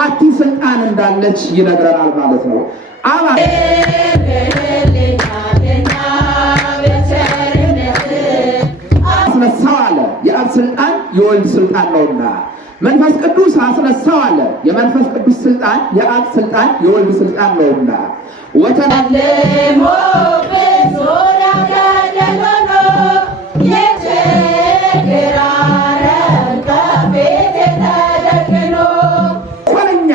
ሀቲ ስልጣን እንዳለች ይነግረናል ማለት ነው። አስነሳው አለ። የአብ ስልጣን የወልድ ስልጣን ነውና መንፈስ ቅዱስ አስነሳው አለ። የመንፈስ ቅዱስ ስልጣን የአብ ስልጣን የወልድ ስልጣን ነውና ወተናለሞ በሶራ ጋደሎኖ የቸግራረ ከቤት ተደቅኖ ኮለኛ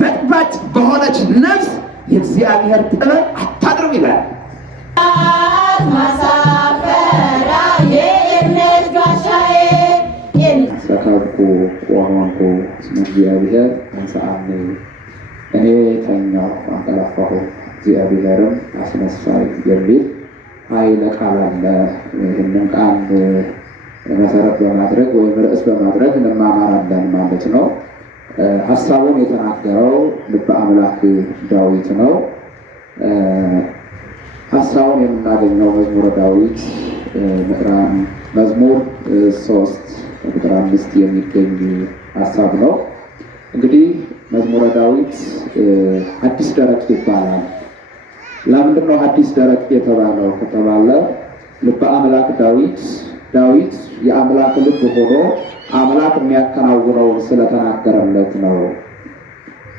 በጥባጭ በሆነች ነፍስ የእግዚአብሔር ጥበብ አታድርም ይላል። ማሳፈራ የእምነት ጋሻዬ ሰከብኩ ወሆንኩ እስመ እግዚአብሔር አንሣአኒ፣ እኔ ተኛሁ አንቀላፋሁ እግዚአብሔርም አስነሳኝ የሚል ኃይለ ቃል አለ። ይህንን ቃል መሰረት በማድረግ ወይም ርዕስ በማድረግ እንማማራለን ማለት ነው። ሀሳቡን የተናገረው ልበ አምላክ ዳዊት ነው። ሀሳቡን የምናገኘው መዝሙረ ዳዊት መዝሙር 3 ቁጥር 5 የሚገኝ ሀሳብ ነው። እንግዲህ መዝሙረ ዳዊት ሐዲስ ደረቅ ይባላል። ለምንድን ነው ሐዲስ ደረቅ የተባለው ከተባለ ልበ አምላክ ዳዊት የአምላክ ልብ ሆኖ አምላክ የሚያከናውነውን ስለተናገረለት ነው።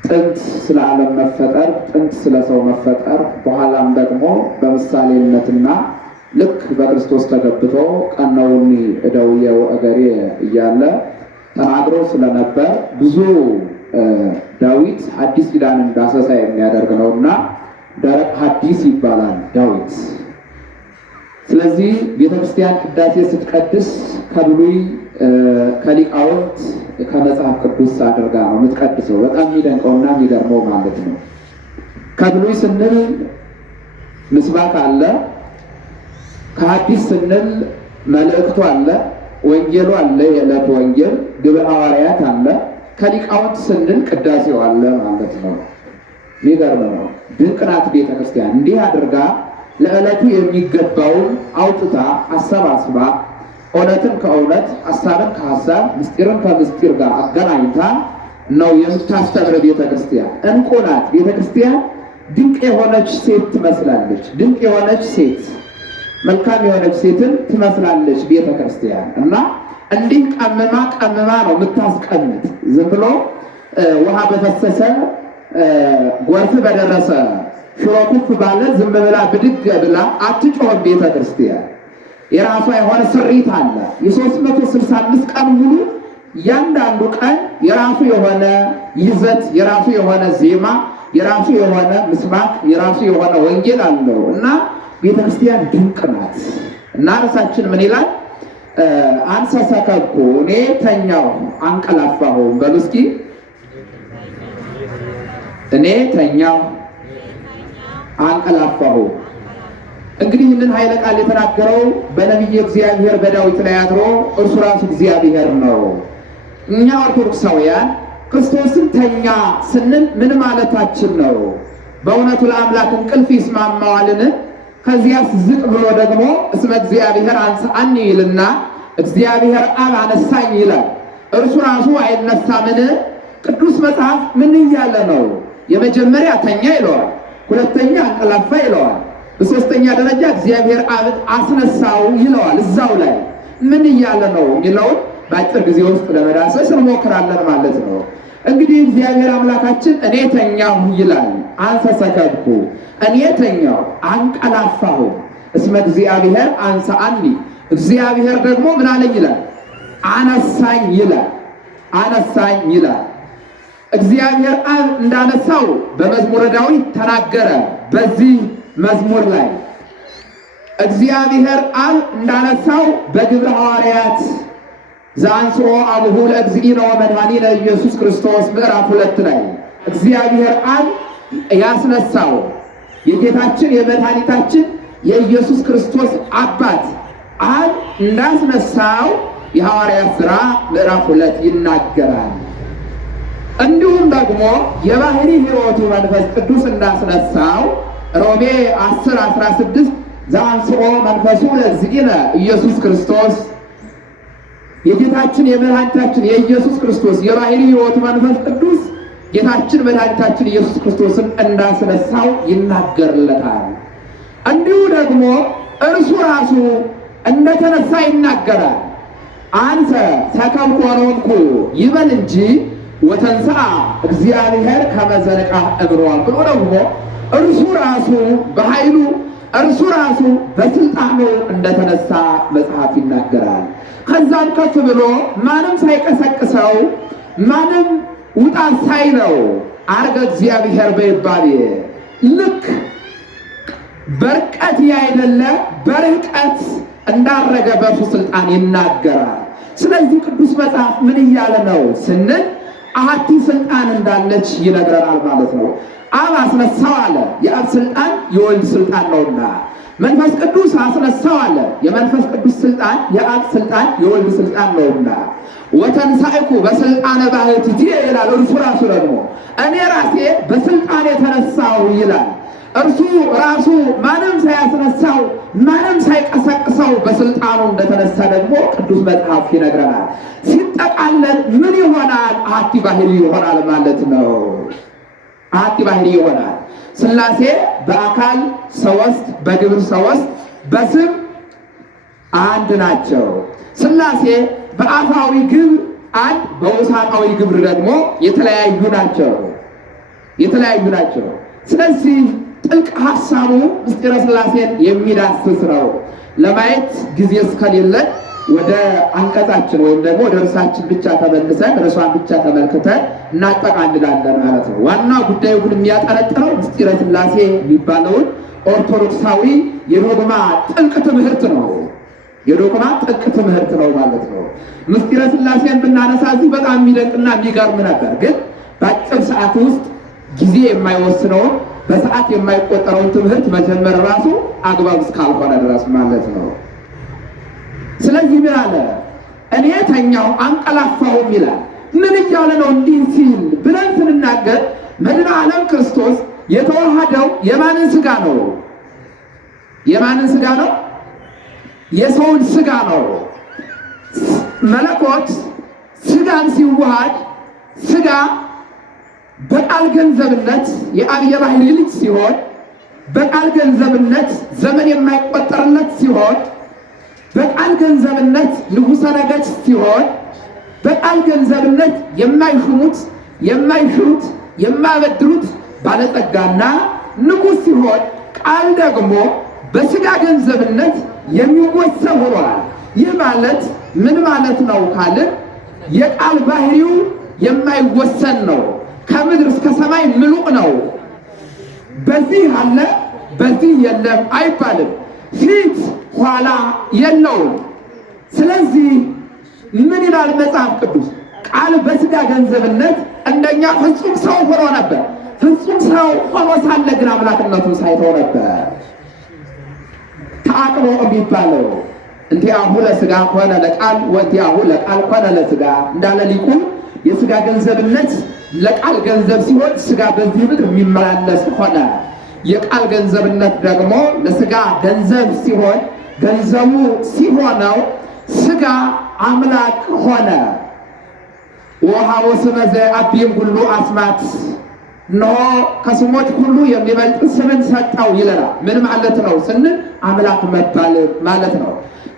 ጥንት ስለ ዓለም መፈጠር፣ ጥንት ስለ ሰው መፈጠር፣ በኋላም ደግሞ በምሳሌነትና ልክ በክርስቶስ ተገብቶ ቀነውኒ እደውየ ወእገሬ እያለ ተናግሮ ስለነበር ብዙ ዳዊት ሐዲስ ኪዳንን ዳሰሳ የሚያደርግ ነውና ደረቅ ሐዲስ ይባላል ዳዊት። ስለዚህ ቤተክርስቲያን ቅዳሴ ስትቀድስ ከብሉይ ከሊቃውንት ከመጽሐፍ ቅዱስ አድርጋ ነው የምትቀድሰው። በጣም የሚደንቀውና የሚገርመው ማለት ነው። ከብሉይ ስንል ምስባክ አለ፣ ከሐዲስ ስንል መልእክቱ አለ፣ ወንጌሉ አለ፣ የዕለቱ ወንጌል ግብረ ሐዋርያት አለ፣ ከሊቃውንት ስንል ቅዳሴው አለ ማለት ነው። የሚገርም ነው። ድንቅ ናት ቤተክርስቲያን። እንዲህ አድርጋ ለዕለቱ የሚገባውን አውጥታ አሰባስባ እውነትን ከእውነት ሐሳብን ከሐሳብ ምስጢርን ከምስጢር ጋር አገናኝታ ነው የምታስተምር ቤተክርስቲያን። እንቁ ናት ቤተክርስቲያን። ድንቅ የሆነች ሴት ትመስላለች። ድንቅ የሆነች ሴት፣ መልካም የሆነች ሴትን ትመስላለች ቤተክርስቲያን። እና እንዲህ ቀምማ ነው የምታስቀምጥ። ዝም ብሎ ውሃ በፈሰሰ ጎርፍ በደረሰ ሽሮ ኩፍ ባለ ዝም ብላ ብድግ ብላ አትጮህም ቤተክርስቲያን። የራሷ የሆነ ስሪት አለ። የ365 ቀን ሙሉ እያንዳንዱ ቀን የራሱ የሆነ ይዘት፣ የራሱ የሆነ ዜማ፣ የራሱ የሆነ ምስባክ፣ የራሱ የሆነ ወንጌል አለው እና ቤተክርስቲያን ድንቅ ናት። እና ርዕሳችን ምን ይላል? አንሰ ሰከብኩ፣ እኔ ተኛሁ አንቀላፋሁ። በሉ እስኪ እኔ ተኛሁ አንቀላፋሁ። እንግዲህ ይህንን ኃይለ ቃል የተናገረው በነቢየ እግዚአብሔር በዳዊት ላይ አድሮ እርሱ ራሱ እግዚአብሔር ነው። እኛ ኦርቶዶክሳውያን ክርስቶስን ተኛ ስንል ምን ማለታችን ነው? በእውነቱ ለአምላክ እንቅልፍ ይስማማዋልን? ከዚያስ ዝቅ ብሎ ደግሞ እስመ እግዚአብሔር አንሣአኒ ይልና እግዚአብሔር አብ አነሳኝ ይላል። እርሱ ራሱ አይነሳምን? ቅዱስ መጽሐፍ ምን እያለ ነው? የመጀመሪያ ተኛ ይለዋል፣ ሁለተኛ አንቀላፋ ይለዋል፣ በሶስተኛ ደረጃ እግዚአብሔር አብ አስነሳው ይለዋል። እዛው ላይ ምን እያለ ነው የሚለውን በአጭር ጊዜ ውስጥ ለመዳሰስ እንሞክራለን ማለት ነው። እንግዲህ እግዚአብሔር አምላካችን እኔ ተኛሁ ይላል። አንሰ ሰከብኩ፣ እኔ ተኛሁ አንቀላፋሁ፣ እስመ እግዚአብሔር አንሣአኒ፣ እግዚአብሔር ደግሞ ምን አለኝ ይላል? አነሳኝ ይላል። አነሳኝ ይላል። እግዚአብሔር አብ እንዳነሳው በመዝሙረ ዳዊት ተናገረ። በዚህ መዝሙር ላይ እግዚአብሔር አብ እንዳነሳው በግብረ ሐዋርያት ዘአንሥኦ አቡሁ ለእግዚእነ ወመድኃኒነ ኢየሱስ ክርስቶስ ምዕራፍ 2 ላይ እግዚአብሔር አብ ያስነሳው የጌታችን የመድኃኒታችን የኢየሱስ ክርስቶስ አባት አብ እንዳስነሳው የሐዋርያት ሥራ ምዕራፍ 2 ይናገራል። እንዲሁም ደግሞ የባህሪ ሕይወቱ መንፈስ ቅዱስ እንዳስነሳው ሮሜ 10:16 ዘአንሥኦ መንፈሱ ለእግዚእነ ኢየሱስ ክርስቶስ የጌታችን የመድኃኒታችን የኢየሱስ ክርስቶስ የባህሪ ሕይወቱ መንፈስ ቅዱስ ጌታችን መድኃኒታችን ኢየሱስ ክርስቶስን እንዳስነሳው ይናገርለታል። እንዲሁ ደግሞ እርሱ ራሱ እንደተነሳ ይናገራል። አንሰ ተከምኮኖንኩ ይበል እንጂ ወተንሥአ እግዚአብሔር ከመ ዘንቃህ እምሯል ብሎ ደግሞ እርሱ ራሱ በኃይሉ እርሱ ራሱ በስልጣኑ እንደተነሳ መጽሐፍ ይናገራል። ከዛም ከፍ ብሎ ማንም ሳይቀሰቅሰው ማንም ውጣ ሳይለው አርገ እግዚአብሔር በይባቤ ልክ በርቀት ያይደለ በርቀት እንዳረገ በእርሱ ስልጣን ይናገራል። ስለዚህ ቅዱስ መጽሐፍ ምን እያለ ነው ስንል አሐቲ ስልጣን እንዳለች ይነግረናል ማለት ነው። አብ አስነሳው አለ፣ የአብ ስልጣን የወልድ ስልጣን ነውና። መንፈስ ቅዱስ አስነሳው አለ፣ የመንፈስ ቅዱስ ስልጣን የአብ ስልጣን የወልድ ስልጣን ነውና። ወተንሣእኩ በስልጣነ ባሕቲትየ ይላል። እርሱ ራሱ ደግሞ እኔ ራሴ በስልጣን የተነሳው ይላል። እርሱ ራሱ ማንም ሳያስነሳው ማንም ሳይቀሰቅሰው በስልጣኑ እንደተነሳ ደግሞ ቅዱስ መጽሐፍ ይነግረናል። ሲጠቃለል ምን ይሆናል? አሐቲ ባሕርይ ይሆናል ማለት ነው። አሐቲ ባሕርይ ይሆናል። ሥላሴ በአካል ሦስት በግብር ሦስት በስም አንድ ናቸው። ሥላሴ በአፋዊ ግብር አንድ፣ በውሳጣዊ ግብር ደግሞ የተለያዩ ናቸው። ስለዚህ ጥልቅ ሐሳቡ ምስጢረ ሥላሴን የሚዳስስ ነው። ለማየት ጊዜ እስከሌለን ወደ አንቀጻችን ወይም ደግሞ ወደ ርዕሳችን ብቻ ተመልሰን ርዕሷን ብቻ ተመልክተን እናጠቃልላለን ማለት ነው። ዋናው ጉዳዩ ግን የሚያጠነጥነው ምስጢረ ሥላሴ የሚባለውን ኦርቶዶክሳዊ የዶግማ ጥልቅ ትምህርት ነው። የዶግማ ጥልቅ ትምህርት ነው ማለት ነው። ምስጢረ ሥላሴን ብናነሳ እዚህ በጣም የሚደንቅና የሚገርም ነበር። ግን በአጭር ሰዓት ውስጥ ጊዜ የማይወስነውን በሰዓት የማይቆጠረውን ትምህርት መጀመር ራሱ አግባብ እስካልሆነ ድረስ ማለት ነው። ስለዚህ ምን አለ? እኔ ተኛሁ አንቀላፋሁም ይላል። ምን እያለ ነው እንዲህ ሲል ብለን ስንናገር መድኃኔ ዓለም ክርስቶስ የተዋሃደው የማንን ሥጋ ነው? የማንን ሥጋ ነው? የሰውን ሥጋ ነው። መለኮት ሥጋን ሲዋሃድ ሥጋ በቃል ገንዘብነት የአብ የባሕርይ ልጅ ሲሆን በቃል ገንዘብነት ዘመን የማይቆጠርለት ሲሆን በቃል ገንዘብነት ንጉሠ ነገሥት ሲሆን በቃል ገንዘብነት የማይሹሙት የማይሽሩት የማያበድሩት ባለጸጋና ንጉሥ ሲሆን ቃል ደግሞ በሥጋ ገንዘብነት የሚወሰን ሆኗል። ይህ ማለት ምን ማለት ነው ካልን የቃል ባሕርዩ የማይወሰን ነው። ከምድር እስከ ሰማይ ምሉእ ነው። በዚህ አለ በዚህ የለም አይባልም። ፊት ኋላ የለውም። ስለዚህ ምን ይላል መጽሐፍ ቅዱስ? ቃል በሥጋ ገንዘብነት እንደኛ ፍጹም ሰው ሆኖ ነበር። ፍጹም ሰው ሆኖ ሳለ ግን አምላክነቱን ሳይተው ነበር። ተአቅቦ የሚባለው እንቲአሁ ለሥጋ ኮነ ለቃል ወእንቲአሁ ለቃል ኮነ ለሥጋ እንዳለ ሊቁ የሥጋ ገንዘብነት ለቃል ገንዘብ ሲሆን ሥጋ በዚህ ምድር የሚመላለስ ሆነ። የቃል ገንዘብነት ደግሞ ለሥጋ ገንዘብ ሲሆን ገንዘቡ ሲሆነው ሥጋ አምላክ ሆነ። ወሀቦ ስመ ዘአቢም ሁሉ አስማት፣ እነሆ ከስሞች ሁሉ የሚበልጥ ስምን ሰጠው ይለናል። ምን ማለት ነው ስንል አምላክ መባል ማለት ነው።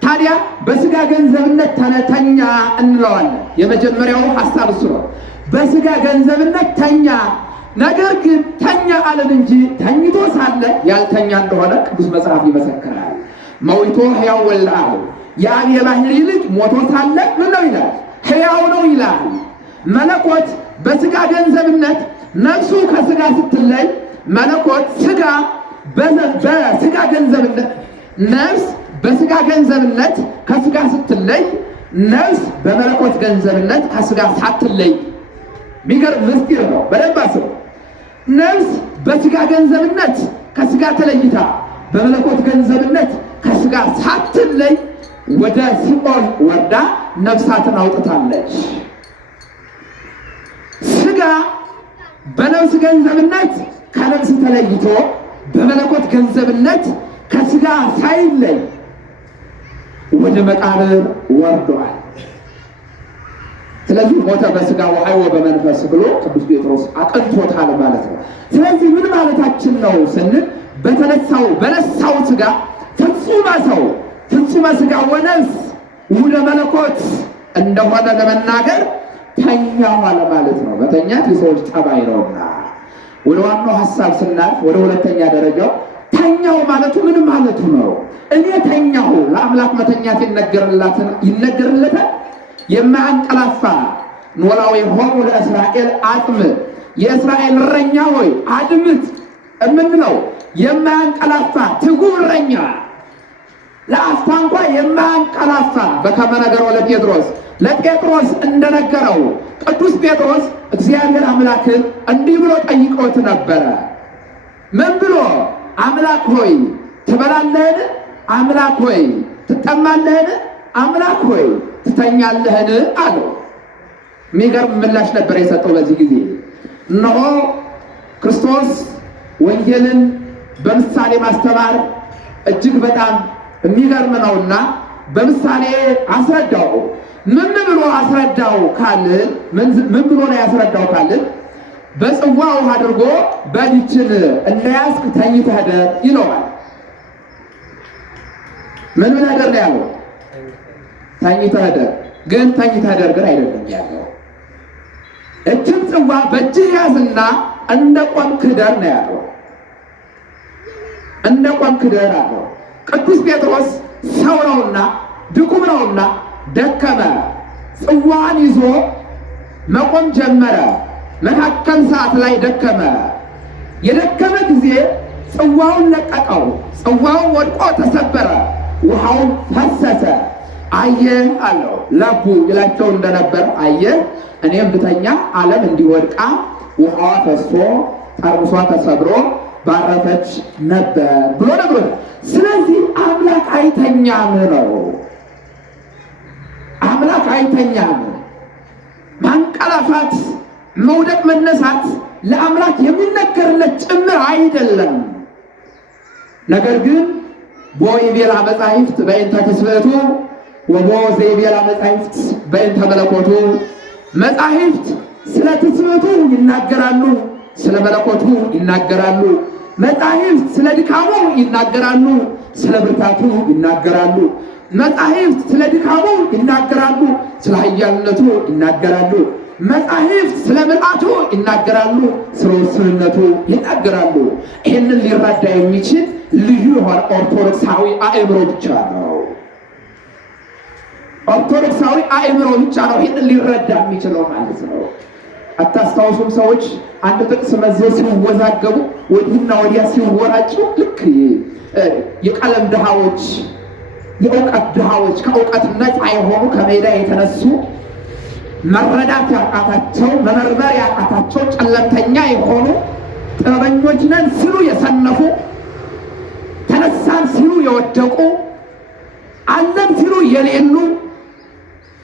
ታዲያ በሥጋ ገንዘብነት ተኛ እንለዋለን። የመጀመሪያው ሐሳብ እሱ ነው። በሥጋ ገንዘብነት ተኛ። ነገር ግን ተኛ አለን እንጂ ተኝቶ ሳለ ያልተኛ እንደሆነ ቅዱስ መጽሐፍ ይመሰክራል። መዊቶ ሕያው ወልደ አብ፣ የአብ የባሕርይ ልጅ ሞቶ ሳለ ምን ነው ይላል? ሕያው ነው ይላል። መለኮት በሥጋ ገንዘብነት ነፍሱ ከሥጋ ስትለይ መለኮት ሥጋ በሥጋ ገንዘብነት ነፍስ በሥጋ ገንዘብነት ከሥጋ ስትለይ ነፍስ በመለኮት ገንዘብነት ከሥጋ ሳትለይ ሚገርም ምስጢር ነው። በደንብ አስቡ። ነፍስ በሥጋ ገንዘብነት ከሥጋ ተለይታ በመለኮት ገንዘብነት ከሥጋ ሳትለይ ወደ ሲኦል ወርዳ ነፍሳትን አውጥታለች። ሥጋ በነፍስ ገንዘብነት ከነፍስ ተለይቶ በመለኮት ገንዘብነት ከሥጋ ሳይለይ ወደ መቃብር ወርዷል። ስለዚህ ሞተ በሥጋ ወሐይወ በመንፈስ ብሎ ቅዱስ ጴጥሮስ አቅንቶታል ማለት ነው። ስለዚህ ምን ማለታችን ነው ስንል በነሳው ሥጋ ፍጹመ ሰው ፍጹመ ሥጋ ወነፍስ ውሉደ መለኮት እንደሆነ ለመናገር ተኛው ማለት ነው። መተኛት የሰዎች ጠባይ ነውና ወደ ዋናው ሐሳብ ስናልፍ ወደ ሁለተኛ ደረጃው ተኛው ማለቱ ምን ማለቱ ነው? እኔ ተኛሁ። ለአምላክ መተኛት ይነገርለታል። የማያንቀላፋ ኖላዊ ሆሙ ለእስራኤል አጥም፣ የእስራኤል እረኛ ሆይ አድምጥ የምንለው የማያንቀላፋ ትጉህ እረኛ ለአፍታ እንኳ የማያንቀላፋ በከመ ነገሮ ለጴጥሮስ እንደነገረው ቅዱስ ጴጥሮስ እግዚአብሔር አምላክን እንዲህ ብሎ ጠይቆት ነበረ። ምን ብሎ? አምላክ ሆይ ትበላለህን? አምላክ ሆይ ትጠማለህን? አምላክ ሆይ ትተኛለህን? አለው። የሚገርም ምላሽ ነበር የሰጠው በዚህ ጊዜ። እነሆ ክርስቶስ ወንጌልን በምሳሌ ማስተማር እጅግ በጣም የሚገርም ነውና በምሳሌ አስረዳው። ምን ብሎ አስረዳው ካልን ምን ብሎ ነው ያስረዳው ካልን በጽዋ ውሃ አድርጎ በልችን እንደያዝክ ተኝተህ እደር ይለዋል። ምን ነገር ነው ያለው? ተኝተህ እደር። ግን ተኝተህ እደር ግን አይደለም ያለው። እችን ጽዋ በእጅህ ያዝና እንደ ቆምክ እደር ነው ያለው። እንደ ቆምክ እደር አለው። ቅዱስ ጴጥሮስ ሰው ነውና ድኩም ነውና ደከመ። ጽዋን ይዞ መቆም ጀመረ። መካከል ሰዓት ላይ ደከመ። የደከመ ጊዜ ጽዋውን ለቀቀው። ጽዋውን ወድቆ ተሰበረ። ውሃውን ፈሰሰ። አየህ አለው። ለቡ ይላቸው እንደነበር አየህ እኔም ብተኛ ዓለም እንዲወድቃ ውሃዋ ፈሶ ጠርሙሷ ተሰብሮ ባረፈች ነበር ብሎ ነግሮት። ስለዚህ አምላክ አይተኛም ነው። አምላክ አይተኛም። ማንቀላፋት፣ መውደቅ፣ መነሳት ለአምላክ የሚነገርለት ጭምር አይደለም። ነገር ግን ቦ ይቤላ መጻሕፍት በእንተ ትስብእቱ ወቦ ዘይቤላ መጻሕፍት በእንተ መለኮቱ። መጻሕፍት ስለ ትስብእቱ ይናገራሉ፣ ስለ መለኮቱ ይናገራሉ። መጻሕፍት ስለ ድካሙ ይናገራሉ፣ ስለ ብርታቱ ይናገራሉ። መጻሕፍት ስለ ድካሙ ይናገራሉ፣ ስለ ኃያልነቱ ይናገራሉ። መጻሕፍት ስለ ምልአቱ ይናገራሉ፣ ስለ ውስንነቱ ይናገራሉ። ይህንን ሊረዳ የሚችል ልዩ የሆነ ኦርቶዶክሳዊ አእምሮ ብቻ ነው። ኦርቶዶክሳዊ አእምሮ ብቻ ነው ይህንን ሊረዳ የሚችለው ማለት ነው። አታስታውሱም? ሰዎች አንድ ጥቅስ መዘው ሲወዛገቡ ወዲህና ወዲያ ሲወራጩ ልክ የቀለም ድሃዎች፣ የእውቀት ድሃዎች፣ ከእውቀት ነፃ የሆኑ ከሜዳ የተነሱ መረዳት ያቃታቸው መመርመር ያቃታቸው ጨለምተኛ የሆኑ ጥበበኞች ነን ሲሉ የሰነፉ፣ ተነሳን ሲሉ የወደቁ፣ አለን ሲሉ የሌሉ፣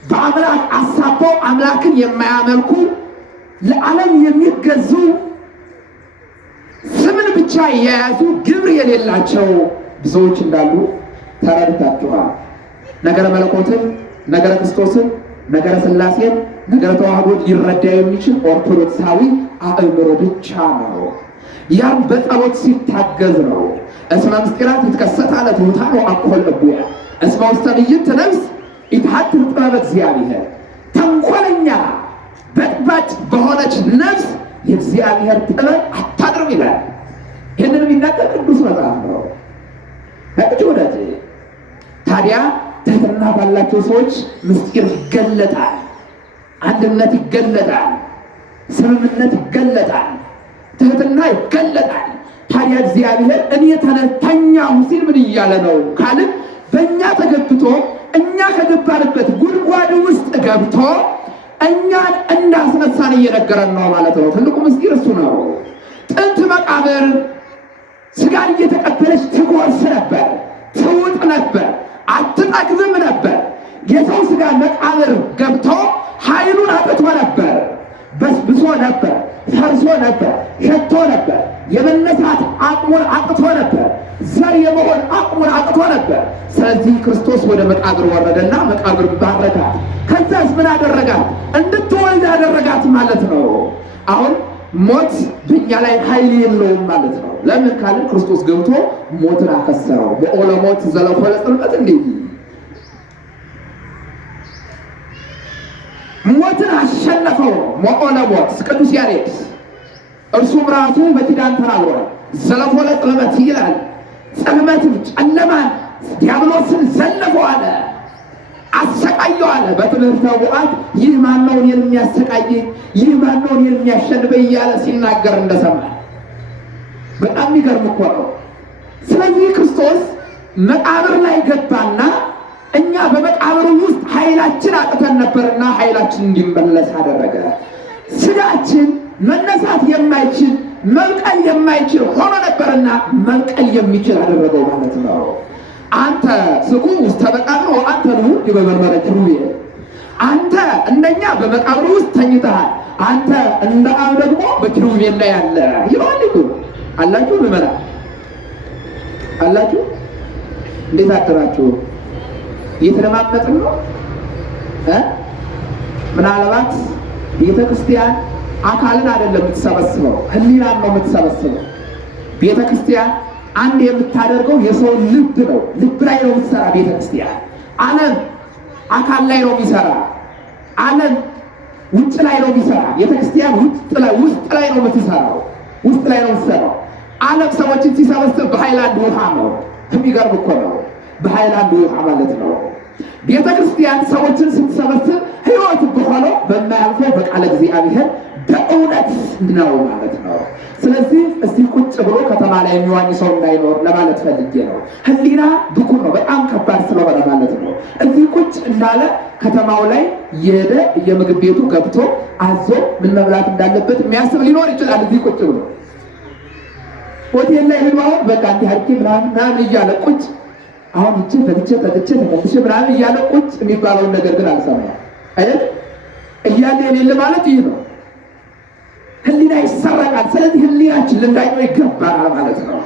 በአምላክ አሳበው አምላክን የማያመልኩ፣ ለዓለም የሚገዙ፣ ስምን ብቻ የያዙ ግብር የሌላቸው ብዙዎች እንዳሉ ተረድታችኋል። ነገረ መለኮትን፣ ነገረ ክርስቶስን፣ ነገረ ሥላሴን፣ ነገረ ተዋህዶን ሊረዳ የሚችል ኦርቶዶክሳዊ አእምሮ ብቻ ነው። ያም በጸሎት ሲታገዝ ነው። እስመ ምስጢራት ይትከሰታ ለትሑታን ወአኮል እቡያ እስመ ውስተ ምይንት ነፍስ ይትሐድር ጥበበ እግዚአብሔር። ተንኮለኛ በጥባጭ በሆነች ነፍስ የእግዚአብሔር ጥበብ አታድርም ይላል። ይህንን የሚናገር ቅዱስ መጽሐፍ ነው። ወዳጅ ታዲያ ትህትና ባላቸው ሰዎች ምስጢር ይገለጣል፣ አንድነት ይገለጣል፣ ስምምነት ይገለጣል፣ ትህትና ይገለጣል። ታዲያ እግዚአብሔር እኔ ተኛሁ ሲል ምን እያለ ነው ካልን በእኛ ተገብቶ እኛ ከገባንበት ጉድጓድ ውስጥ ገብቶ እኛን እንዳስነሳን እየነገረን ነው ማለት ነው። ትልቁ ምስጢር እሱ ነው። ጥንት መቃብር ስጋን እየተቀበለች ትጎርስ ነበር፣ ትውጥ ነበር፣ አትጠግብም ነበር። የሰው ስጋ መቃብር ገብቶ ኃይሉን አጥቶ ነበር፣ በስብሶ ነበር፣ ፈርሶ ነበር፣ ሸቶ ነበር። የመነሳት አቅሙን አጥቶ ነበር፣ ዘር የመሆን አቅሙን አጥቶ ነበር። ስለዚህ ክርስቶስ ወደ መቃብር ወረደና መቃብር ባረካት። ከዛስ ምን አደረጋት? እንድትወልድ አደረጋት ማለት ነው። አሁን ሞት በእኛ ላይ ኃይል የለውም ማለት ነው። ለምን ካልን ክርስቶስ ገብቶ ሞትን አከሰረው። በኦለ ሞት ዘለኮለ ጽልመት እንዴ ሞትን አሸነፈው። በኦለ ሞት ቅዱስ ያሬድ እርሱም ራሱ በኪዳን ተናግሯል። ዘለኮለ ጽልመት ይላል። ጽልመትን ጨለማን ዲያብሎስን ዘለፈው አለ፣ አሰቃየው አለ። በትምህርተ ቡአት ይህ ማነው እኔን የሚያሰቃየኝ? ይህ ማነው እኔን የሚያሸንፈኝ? እያለ ሲናገር እንደሰማ በጣም የሚገርም እኮ ነው። ስለዚህ ክርስቶስ መቃብር ላይ ገባና እኛ በመቃብሩ ውስጥ ኃይላችን አጥተን ነበርና ኃይላችን እንዲመለስ አደረገ። ስጋችን መነሳት የማይችል መልቀል የማይችል ሆኖ ነበርና መልቀል የሚችል አደረገው ማለት ነው። አንተ ስቁ ውስጥ መቃብር አንተ ነው በመርመረ ኪሩቤል አንተ እንደኛ በመቃብር ውስጥ ተኝተሃል። አንተ እንደ አብ ደግሞ በኪሩቤል ላይ ያለ ይባልኩ አላችሁ ምመራ አላችሁ። እንዴት አደራችሁ? እየተለማመጥን ነው። ምናልባት ቤተክርስቲያን አካልን አይደለም የምትሰበስበው፣ ህሊናን ነው የምትሰበስበው። ቤተክርስቲያን አንድ የምታደርገው የሰው ልብ ነው። ልብ ላይ ነው የምትሰራ ቤተክርስቲያን። ዓለም አካል ላይ ነው የሚሰራ። ዓለም ውጭ ላይ ነው የሚሰራ። ቤተክርስቲያን ውስጥ ላይ ነው የምትሰራው። ውስጥ ላይ ነው የምትሰራው። ዓለም ሰዎችን ሲሰበስብ በሃይላንድ ውሃ ነው። የሚገርም እኮ ነው። በሃይላንድ ውሃ ማለት ነው። ቤተክርስቲያን ሰዎችን ስትሰበስብ ህይወት በሆነው በማያልፈው በቃለ እግዚአብሔር በእውነት ነው ማለት ነው። ስለዚህ እዚህ ቁጭ ብሎ ከተማ ላይ የሚዋኝ ሰው እንዳይኖር ለማለት ፈልጌ ነው። ህሊና ብኩር ነው፣ በጣም ከባድ ስለሆነ ማለት ነው። እዚህ ቁጭ እንዳለ ከተማው ላይ የሄደ የምግብ ቤቱ ገብቶ አዞ ምን መብላት እንዳለበት የሚያስብ ሊኖር ይችላል። እዚህ ቁጭ ብሎ ሆቴል ላይ ሄዶ አሁን በቃ እንዲህ አድርጌ ምናምን እያለ ቁጭ አሁን እጅ በልቼ ጠጥቼ ተመልሼ ምናምን እያለ ቁጭ የሚባለውን ነገር ግን አልሰማም አይደል? እያለ የሌለ ማለት ይህ ነው። ህሊና ይሰረቃል። ስለዚህ ህሊናችን ልንዳኘው ይገባናል ማለት ነው።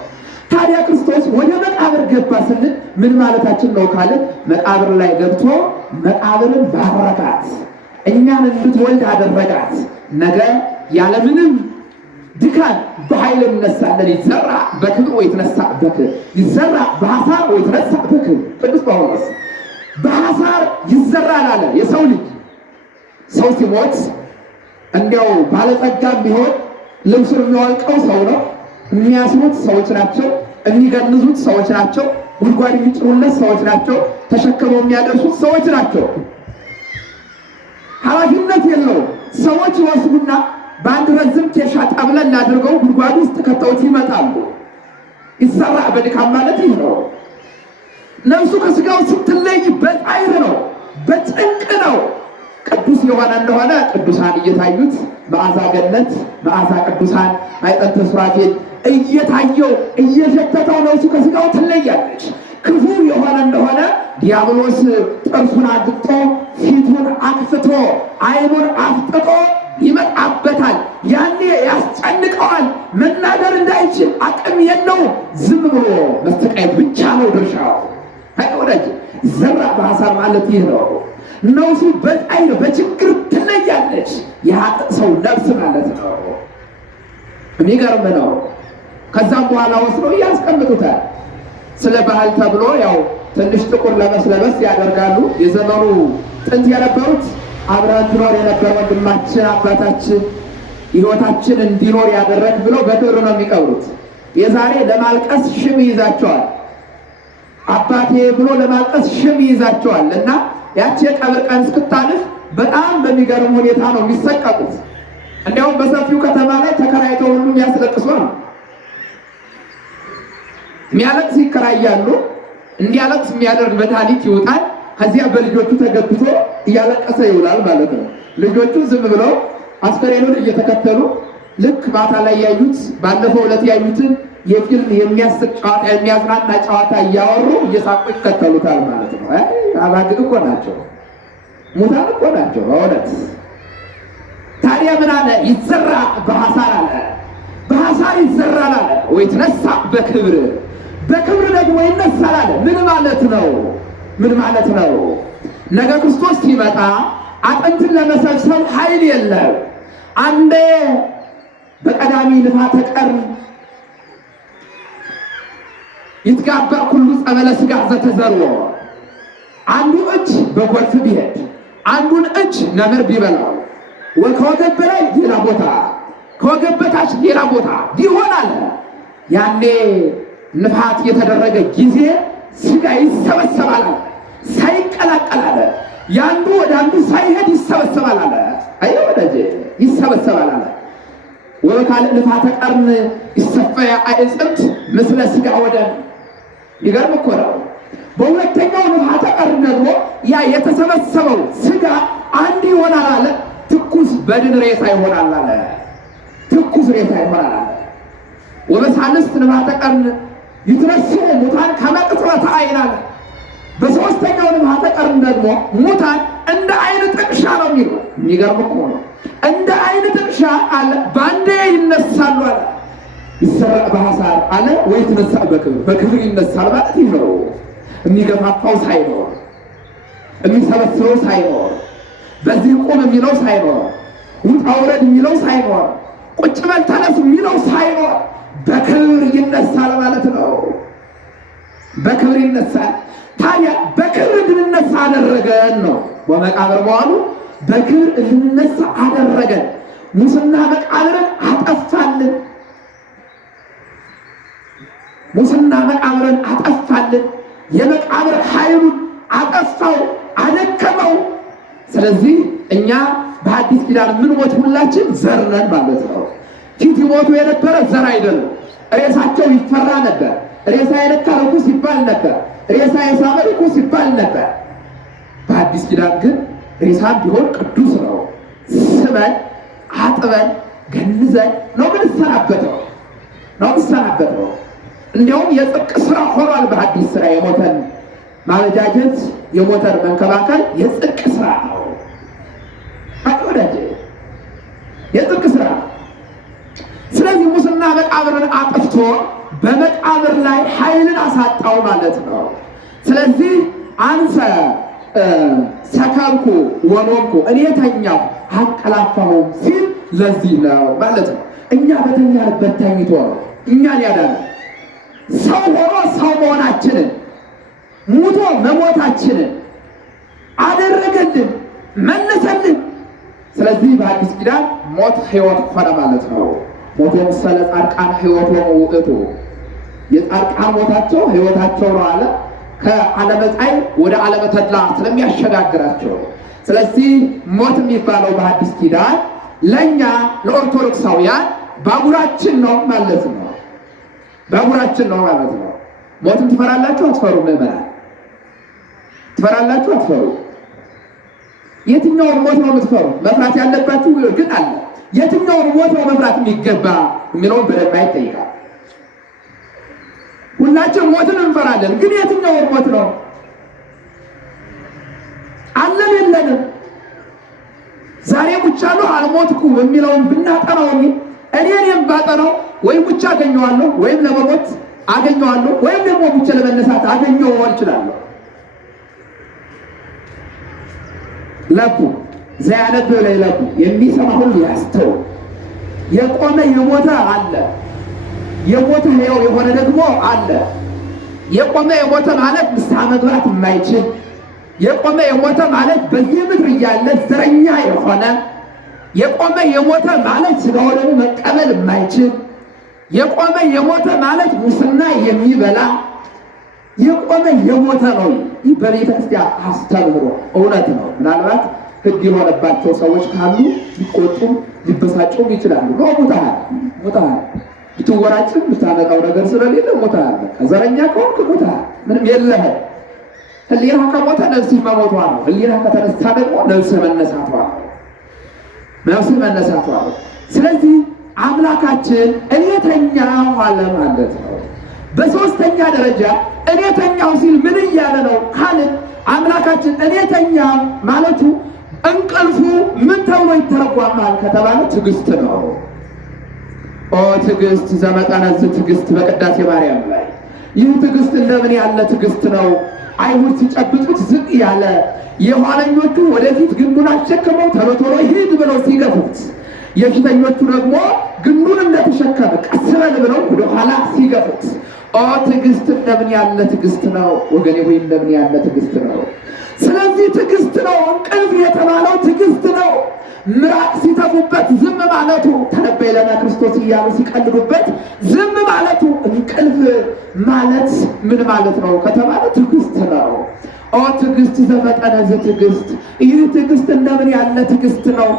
ታዲያ ክርስቶስ ወደ መቃብር ገባ ስንል ምን ማለታችን ነው ካልን መቃብር ላይ ገብቶ መቃብርን ባረካት፣ እኛን እንድትወልድ አደረጋት። ነገ ያለምንም ድካም በኃይል እንነሳለን። ይዘራ በክብር ወይ ተነሳ በክብር፣ ይዘራ በሐሳር ወይ ተነሳ በክብር። ቅዱስ ጳውሎስ በሐሳር ይዘራል አለ። የሰው ልጅ ሰው ሲሞት እንዲያው ባለጸጋም ቢሆን ልብሱን የሚያወልቀው ሰው ነው። የሚያስሩት ሰዎች ናቸው። የሚገንዙት ሰዎች ናቸው። ጉድጓድ የሚጭሩለት ሰዎች ናቸው። ተሸክመው የሚያደርሱት ሰዎች ናቸው። ኃላፊነት የለውም። ሰዎች ይወስዱና በአንድ ረዝም ኬሻ ጠብለን አድርገው ጉድጓድ ውስጥ ከተውት ይመጣሉ። ይሰራ በድካም ማለት ይህ ነው። ነፍሱ ከስጋው ስትለይ በጣይር ነው፣ በጭንቅ ነው። ቅዱስ የሆነ እንደሆነ ቅዱሳን እየታዩት መዓዛ ገነት፣ መዓዛ ቅዱሳን፣ ማዕጠንተ ሱራፌል እየታየው እየሸተተው ነፍሱ ከስጋው ትለያለች። ክፉ የሆነ እንደሆነ ዲያብሎስ ጥርሱን አግጦ ፊቱን አክፍቶ ዓይኑን አፍጥጦ ይመጣበታል። ያኔ ያስጨንቀዋል። መናገር እንዳይችል አቅም የለውም። ዝም ብሎ መስተቃየት ብቻ ነው ድርሻው። ወዳጅ ዘራ በሐሳር ማለት ይህ ነው። ነፍሱ በጣይር በችግር ትለያለች። የኃጥእ ሰው ነፍስ ማለት ነው። የሚገርም ነው። ከዛም በኋላ ወስዶ ያስቀምጡታል። ስለ ባህል ተብሎ ያው ትንሽ ጥቁር ለመስለበስ ያደርጋሉ። የዘመኑ ጥንት የነበሩት አብረን ትኖር የነበረ ወንድማችን አባታችን ሕይወታችን እንዲኖር ያደረግ ብለው በክብር ነው የሚቀብሩት። የዛሬ ለማልቀስ ሽም ይይዛቸዋል። አባቴ ብሎ ለማልቀስ ሽም ይይዛቸዋል። እና ያቺ የቀብር ቀን እስክታልፍ በጣም በሚገርም ሁኔታ ነው የሚሰቀቁት። እንዲያውም በሰፊው ከተማ ላይ ተከራይተው ሁሉ የሚያስለቅሱ ነው። የሚያለቅስ ይከራያሉ። እንዲያለቅስ የሚያደርግ መድኃኒት ይውጣል። ከዚያ በልጆቹ ተገብቶ እያለቀሰ ይውላል ማለት ነው። ልጆቹ ዝም ብለው አስከሬኑን እየተከተሉ ልክ ማታ ላይ ያዩት ባለፈው ዕለት ያዩትን የፊልም የሚያስቅ ጨዋታ የሚያዝናና ጨዋታ እያወሩ እየሳቁ ይከተሉታል ማለት ነው። አባግጥ እኮ ናቸው፣ ሙታን እኮ ናቸው በእውነት። ታዲያ ምን አለ? ይዘራ በሐሳር አለ። በሐሳር ይዘራል አለ። ወይ ተነሳ በክብር፣ በክብር ደግሞ ይነሳል አለ። ምን ማለት ነው? ምን ማለት ነው? ነገ ክርስቶስ ሲመጣ አጥንትን ለመሰብሰብ ኃይል የለም። አንዴ ቀዳሚ ንፋተ ቀርን ይትጋባ ኩሉ ጸበለ ሥጋ ዘተዘርዎ። አንዱ እጅ በጎርፍ ቢሄድ አንዱን እጅ ነብር ቢበላው ከወገብ በላይ ሌላ ቦታ ከወገብ በታች ሌላ ቦታ ቢሆን አለ ያኔ ንፋት የተደረገ ጊዜ ሥጋ ይሰበሰባል አለ፣ ሳይቀላቀል አለ። ያንዱ ወደ አንዱ ሳይሄድ ይሰበሰባል አለ። አይ ወዳጄ ይሰበሰባል አለ። ወበካል ንፋተ ቀርን ይሰፈያ አዕጽምት ምስለ ሥጋ ወደም። ይገርም እኮ ነው። በሁለተኛው ንፋተ ቀርን ደግሞ ያ የተሰበሰበው ሥጋ አንድ ይሆናል አለ። ትኩስ በድን ሬሳ ይሆናል አለ። ትኩስ ሬሳ ይሆናል አለ። ወበሳልስት ንፋተ ቀርን ይትነስኡ ሙታን ከመ ቅጽበተ ዐይን አለ። በሦስተኛው ንፋተ ቀርን ደግሞ ሙታን እንደ ዓይን ጥቅሻ ነው የሚለው። የሚገርም እኮ ነው። እንደ ዓይን ጥቅሻ አለ በአንዴ ይነሳሉ አለ። ይሰረቅ በሐሳር አለ ወይ ትነሳ በክብር። በክብር ይነሳል ማለት ይህ ነው። የሚገፋፋው ሳይኖር፣ የሚሰበስበው ሳይኖር፣ በዚህ ቁም የሚለው ሳይኖር፣ ውጣ ውረድ የሚለው ሳይኖር፣ ቁጭ በል ተነስ የሚለው ሳይኖር በክብር ይነሳል ማለት ነው። በክብር ይነሳል። ታዲያ በክብር እንድንነሳ አደረገን ነው። በመቃብር በኋሉ በክብር እንድንነሳ አደረገን። ሙስና መቃብርን አጠፋልን። ሙስና መቃብርን አጠፋልን። የመቃብር ኃይሉን አጠፋው፣ አደከመው። ስለዚህ እኛ በአዲስ ኪዳን የምንሞት ሁላችን ዘር ነን ማለት ነው። ፊት ይሞቱ የነበረ ዘር አይደለም። ሬሳቸው ይፈራ ነበር። ሬሳ የነካ ርኩስ ይባል ነበር። ሬሳ የሳመ ርኩስ ይባል ነበር። በአዲስ ኪዳን ግን ሬሳም ቢሆን ቅዱስ ነው። ስመን አጥበን ገንዘን ነው ምንሰናበተው ነው ምንሰናበተው። እንዲያውም የጽድቅ ስራ ሆኗል። በአዲስ ስራ የሞተን ማበጃጀት፣ የሞተን መንከባከል የጽድቅ ስራ ነው። አቆዳጀ የጽድቅ ስራ። ስለዚህ ሙስና መቃብርን አጥፍቶ በመቃብር ላይ ኃይልን አሳጣው ማለት ነው። ስለዚህ አንሰ ሰከብኩ ወኖምኩ፣ እኔ ተኛሁ አንቀላፋሁም ሲል ለዚህ ነው ማለት ነው። እኛ በተኛንበት ተኝቶ ነው እኛን ያዳነ። ሰው ሆኖ ሰው መሆናችንን ሙቶ መሞታችንን አደረገልን፣ መለሰልን። ስለዚህ በአዲስ ኪዳን ሞት ሕይወት ሆነ ማለት ነው። ሞቶ ምሳሌ ጻድቃን ሕይወቶሙ ውእቱ፣ የጻድቃን ሞታቸው ሕይወታቸው ነው አለ። ከዓለመ ጻይ ወደ ዓለመ ተድላ ስለሚያሸጋግራቸው። ስለዚህ ሞት የሚባለው በአዲስ ኪዳን ለእኛ ለኦርቶዶክሳውያን ባቡራችን ነው ማለት ነው። ባቡራችን ነው ማለት ነው። ሞትን ትፈራላችሁ አትፈሩ? ምዕመናን ትፈራላችሁ አትፈሩ? የትኛውን ሞት ነው የምትፈሩት? መፍራት ያለባችሁ ግን አለ። የትኛውን ሞት ነው መፍራት የሚገባ የሚለውን በደንብ ይጠይቃል። ሁላችን ሞትን እንፈራለን፣ ግን የትኛውን ሞት ነው? አለን የለንም? ዛሬ ሙቻለሁ አልሞትኩም የሚለውን ብናጠናው እኔም ባጠናው ወይ ሙቻ አገኘዋለሁ ወይም ለመሞት አገኘዋለሁ ወይም ደግሞ ሙቻ ለመነሳት አገኘው እችላለሁ። ለቡ ዘያነብ ላይ ለቡ የሚሰማ ሁሉ ያስተውል። የቆመ የሞተ አለ፣ የሞተ ሕያው የሆነ ደግሞ አለ። የቆመ የሞተ ማለት ንስሐ መግባት የማይችል የቆመ የሞተ ማለት በዚህ ምድር እያለ ዘረኛ የሆነ የቆመ የሞተ ማለት ሥጋው ደግሞ መቀበል የማይችል የቆመ የሞተ ማለት ሙስና የሚበላ የቆመ የሞተ ነው። ይህ በቤተ ክርስቲያን አስተምህሮ እውነት ነው። ምናልባት ሕግ የሆነባቸው ሰዎች ካሉ ሊቆጡም ሊበሳጩም ይችላሉ። ነው ሙታል ሙታል ብትወራጭም ብታመጣው ነገር ስለሌለ ሙታል። ከዘረኛ ከሆንክ ሙታል ምንም የለህም። ሕሊና ከሞተ ነፍስህ መሞቷ ነው። ሕሊና ከተነሳ ደግሞ ነፍስህ መነሳቷ ነው። ነፍስህ መነሳቷ ነው። ስለዚህ አምላካችን እኔ ተኛሁ አለ ማለት ነው። በሶስተኛ ደረጃ እኔ ተኛሁ ሲል ምን እያለ ነው ካልን አምላካችን እኔ ተኛሁ ማለቱ እንቅልፉ ምን ተብሎ ይተረጓማል ከተባለ ትዕግስት ነው። ኦ ትዕግስት ዘመጠነዝ ትዕግስት በቅዳሴ ማርያም ላይ ይህ ትዕግስት እንደምን ያለ ትዕግስት ነው! አይሁድ ሲጨብጡት ዝቅ ያለ፣ የኋለኞቹ ወደፊት ግንዱን አሸክመው ቶሎ ቶሎ ሂድ ብለው ሲገፉት፣ የፊተኞቹ ደግሞ ግንዱን እንደተሸከመ ቀስ በል ብለው ወደኋላ ሲገፉት፣ ኦ ትዕግስት እንደምን ያለ ትዕግስት ነው ወገኔ ሆይ፣ እንደምን ያለ ትዕግስት ነው። ስለዚህ ትዕግስት ነው። እንቅልፍ የተባለው ትዕግስት ነው። ምራቅ ሲተፉበት ዝም ማለቱ፣ ተነበየ ለነ ክርስቶስ እያሉ ሲቀልዱበት ዝም ማለቱ፣ እንቅልፍ ማለት ምን ማለት ነው ከተባለ ትዕግስት ነው። ኦ ትዕግስት ዘመጠነ ዘትዕግስት፣ ይህ ትዕግስት እንደምን ያለ ትዕግስት ነው፣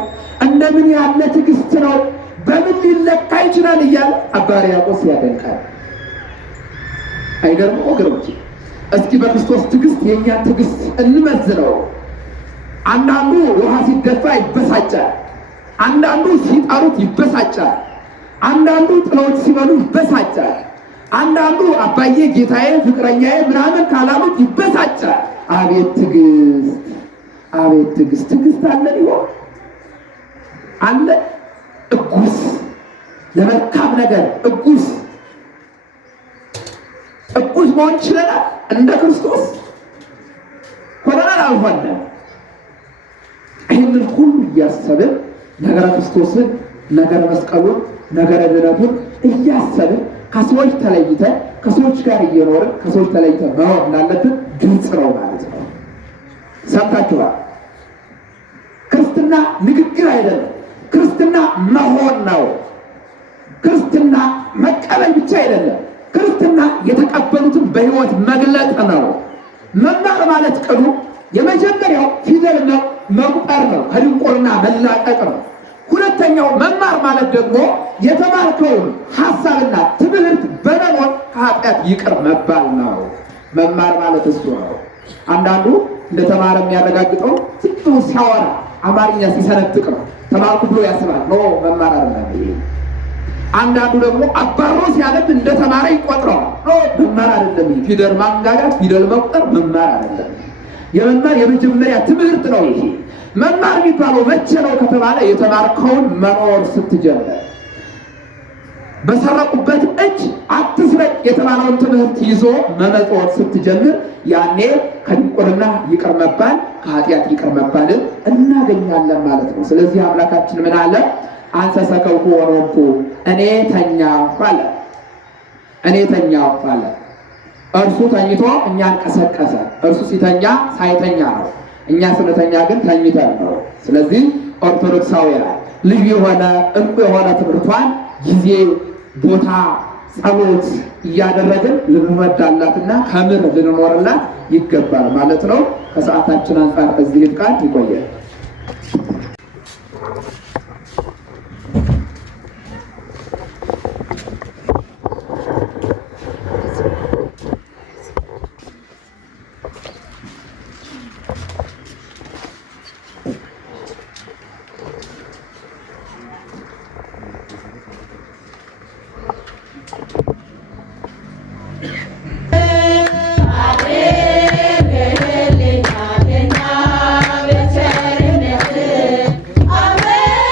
እንደምን ያለ ትዕግስት ነው፣ በምን ሊለካ ይችላል እያለ አባ ሕርያቆስ ያደንቃል። አይገርም ወገኖች? እስኪ በክርስቶስ ትዕግስት የእኛን ትዕግስት እንመዝነው። አንዳንዱ ውሃ ሲደፋ ይበሳጫል፣ አንዳንዱ ሲጠሩት ይበሳጫል፣ አንዳንዱ ጥለውት ሲበሉ ይበሳጫል፣ አንዳንዱ አባዬ ጌታዬ ፍቅረኛዬ ምናምን ካላሉት ይበሳጫል። አቤት ትዕግስት! አቤት ትዕግስት! ትዕግስት አለን ይሆን? አለ እጉስ ለመልካም ነገር እጉስ መሆን ችለናል። እንደ ክርስቶስ ሆነናል አልሆነም? ይህንን ሁሉ እያሰብን ነገረ ክርስቶስን፣ ነገረ መስቀሉን፣ ነገረ ድነቱን እያሰብን ከሰዎች ተለይተን ከሰዎች ጋር እየኖርን ከሰዎች ተለይተን መኖር እንዳለብን ግልጽ ነው ማለት ነው። ሰምታችኋል። ክርስትና ንግግር አይደለም። ክርስትና መሆን ነው። ክርስትና መቀበል ብቻ አይደለም። ክርስትና የተቀበሉትን በሕይወት መግለጥ ነው። መማር ማለት ቅሉ የመጀመሪያው ፊደል ነው፣ መቁጠር ነው፣ ከድንቁርና መላቀቅ ነው። ሁለተኛው መማር ማለት ደግሞ የተማርከውን ሐሳብና ትምህርት በመኖር ከኃጢአት ይቅር መባል ነው። መማር ማለት እሱ ነው። አንዳንዱ እንደተማረ የሚያረጋግጠው ዝም ብሎ ሲያወራ አማርኛ ሲሰነጥቅ ነው። ተማርኩ ብሎ ያስባል። ኖ መማር አይደለም። አንዳንዱ ደግሞ አባሮ ሲያነብ እንደተማረ ይቆጥረዋል። ኖ መማር አይደለም። ፊደል ማንጋጋት፣ ፊደል መቁጠር መማር አይደለም። የመማር የመጀመሪያ ትምህርት ነው ይሄ። መማር የሚባለው መቼ ነው ከተባለ የተማርከውን መኖር ስትጀምር፣ በሰረቁበት እጅ አትስረቅ የተባለውን ትምህርት ይዞ መመጽወት ስትጀምር፣ ያኔ ከድንቁርና ይቅር መባል ከኃጢአት ይቅር መባልን እናገኛለን ማለት ነው። ስለዚህ አምላካችን ምን አለ? አንሰ ሰከብኩ ወኖምኩ፣ እኔ ተኛሁ አለ። እኔ ተኛሁ አለ። እርሱ ተኝቶ እኛን ቀሰቀሰ። እርሱ ሲተኛ ሳይተኛ ነው። እኛ ስንተኛ ግን ተኝተን ነው። ስለዚህ ኦርቶዶክሳውያን ልዩ የሆነ እንቁ የሆነ ትምህርቷን ጊዜ፣ ቦታ፣ ጸሎት እያደረግን ልንረዳላትና ከምር ልንኖርላት ይገባል ማለት ነው። ከሰዓታችን አንጻር እዚህ ቃል ይቆያል። አቤት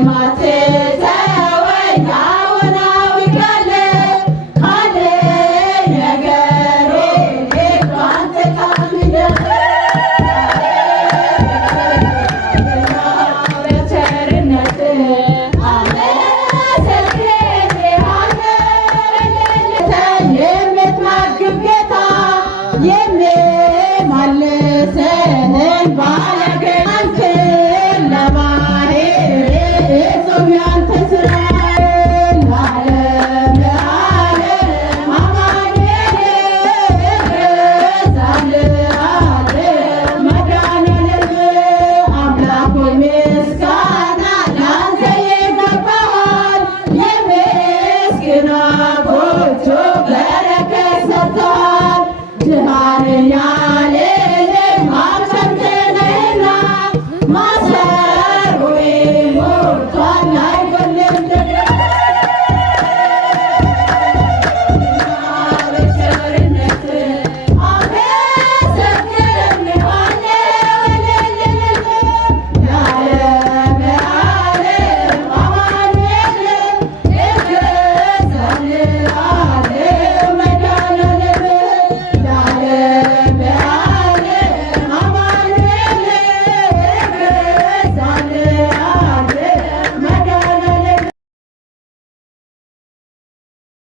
ማትተ